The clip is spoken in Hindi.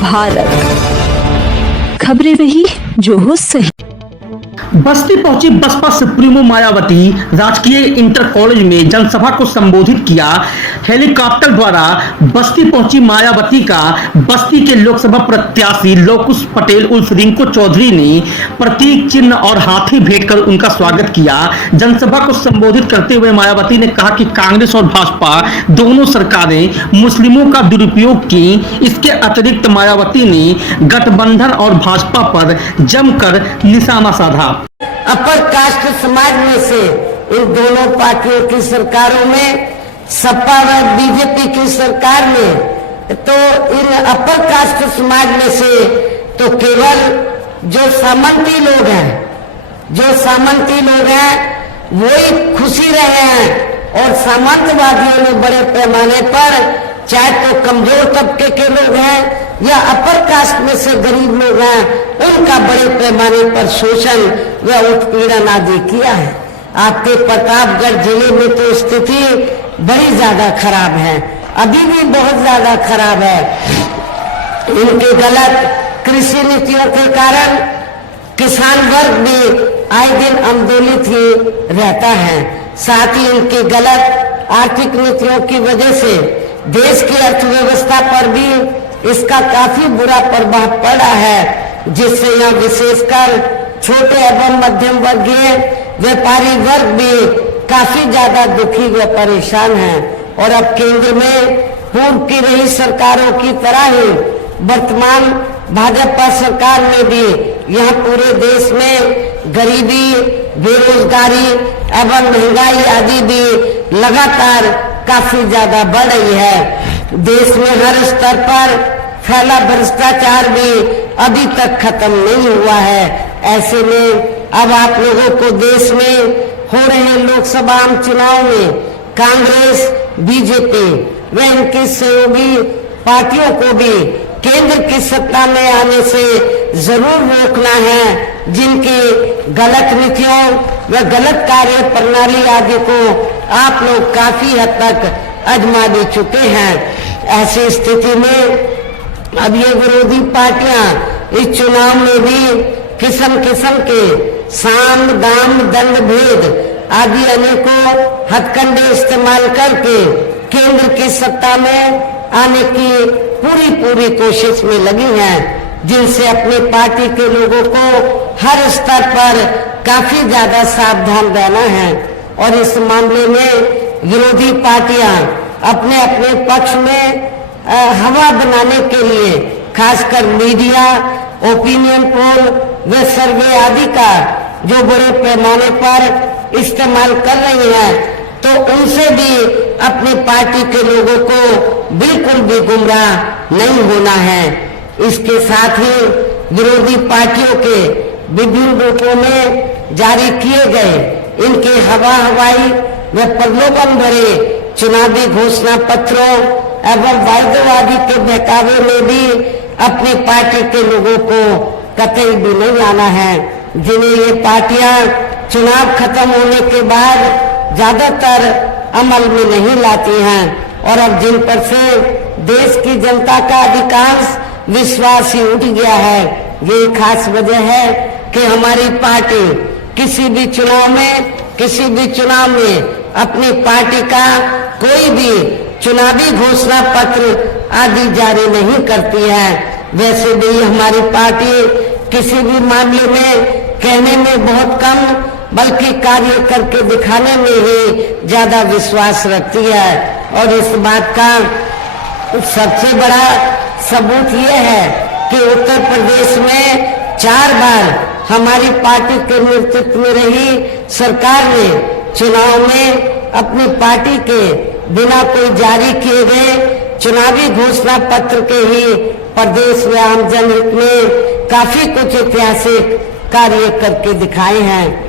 भारत, खबरें वही जो हो सही। बस्ती पहुंची बसपा सुप्रीमो मायावती, राजकीय इंटर कॉलेज में जनसभा को संबोधित किया। हेलीकॉप्टर द्वारा बस्ती पहुंची मायावती का बस्ती के लोकसभा प्रत्याशी लवकुश पटेल उर्फ रिंकू चौधरी ने प्रतीक चिन्ह और हाथी भेंट कर उनका स्वागत किया। जनसभा को संबोधित करते हुए मायावती ने कहा कि कांग्रेस और भाजपा दोनों सरकारें मुस्लिमों का दुरुपयोग की। इसके अतिरिक्त मायावती ने गठबंधन और भाजपा पर जमकर निशाना साधा। अपर कास्ट समाज में से इन दोनों पार्टियों की सरकारों में, सपा व बीजेपी की सरकार में, तो इन अपर कास्ट समाज में से तो केवल जो सामंती लोग हैं वो ही खुशी रहे हैं। और सामंतवादियों ने बड़े पैमाने पर, चाहे तो कमजोर तबके के लोग हैं या अपर कास्ट में से गरीब लोग हैं, उनका बड़े पैमाने पर शोषण व उत्पीड़न आदि किया है। आपके प्रतापगढ़ जिले में तो स्थिति बड़ी ज्यादा खराब है, अभी भी बहुत ज्यादा खराब है। इनके गलत कृषि नीतियों के कारण किसान वर्ग भी आए दिन आंदोलित ही रहता है। साथ ही इनकी गलत आर्थिक नीतियों की वजह से देश की अर्थव्यवस्था पर भी इसका काफी बुरा प्रभाव पड़ा है, जिससे यहाँ विशेषकर छोटे एवं मध्यम वर्गीय व्यापारी वर्ग भी काफी ज्यादा दुखी व परेशान हैं। और अब केंद्र में पूर्व की रही सरकारों की तरह ही वर्तमान भाजपा सरकार में भी यहाँ पूरे देश में गरीबी, बेरोजगारी एवं महंगाई आदि भी लगातार काफी ज्यादा बढ़ रही है। देश में हर स्तर पर फैला भ्रष्टाचार भी अभी तक खत्म नहीं हुआ है। ऐसे में अब आप लोगों को देश में हो रहे लोकसभा चुनाव में कांग्रेस, बीजेपी व इनकी सहयोगी पार्टियों को भी केंद्र की सत्ता में आने से जरूर रोकना है, जिनकी गलत नीतियों व गलत कार्य प्रणाली आदि को आप लोग काफी हद तक आजमा भी चुके हैं। ऐसी स्थिति में अब ये विरोधी पार्टियां इस चुनाव में भी किस्म किस्म के साम, दाम, दंड, भेद आदि अनेकों हथकंडे इस्तेमाल करके केंद्र की सत्ता में आने की पूरी कोशिश में लगी हैं, जिनसे अपनी पार्टी के लोगों को हर स्तर पर काफी ज्यादा सावधान रहना है। और इस मामले में विरोधी पार्टियां अपने अपने पक्ष में हवा बनाने के लिए खासकर मीडिया, ओपिनियन पोल व सर्वे आदि का जो बड़े पैमाने पर इस्तेमाल कर रही हैं, तो उनसे भी अपनी पार्टी के लोगों को बिल्कुल भी गुमराह नहीं होना है। इसके साथ ही विरोधी पार्टियों के विभिन्न रूपों में जारी किए गए इनके हवाई व प्रलोभन भरे चुनावी घोषणा पत्रों एवं वायदेवादी के बहकावे में भी अपनी पार्टी के लोगों को कतई भी नहीं आना है, जिन्हें ये पार्टियां चुनाव खत्म होने के बाद ज्यादातर अमल में नहीं लाती हैं। और अब जिन पर से देश की जनता का अधिकांश विश्वास ही उठ गया है, ये खास वजह है कि हमारी पार्टी किसी भी चुनाव में अपनी पार्टी का कोई भी चुनावी घोषणा पत्र आदि जारी नहीं करती है। वैसे भी हमारी पार्टी किसी भी मामले में कहने में बहुत कम बल्कि कार्य करके दिखाने में ही ज्यादा विश्वास रखती है। और इस बात का सबसे बड़ा सबूत ये है कि उत्तर प्रदेश में 4 बार हमारी पार्टी के नेतृत्व में रही सरकार ने चुनाव में अपनी पार्टी के बिना कोई जारी किए गए चुनावी घोषणा पत्र के ही प्रदेश व आम जनहित में काफी कुछ ऐतिहासिक कार्य करके दिखाए हैं।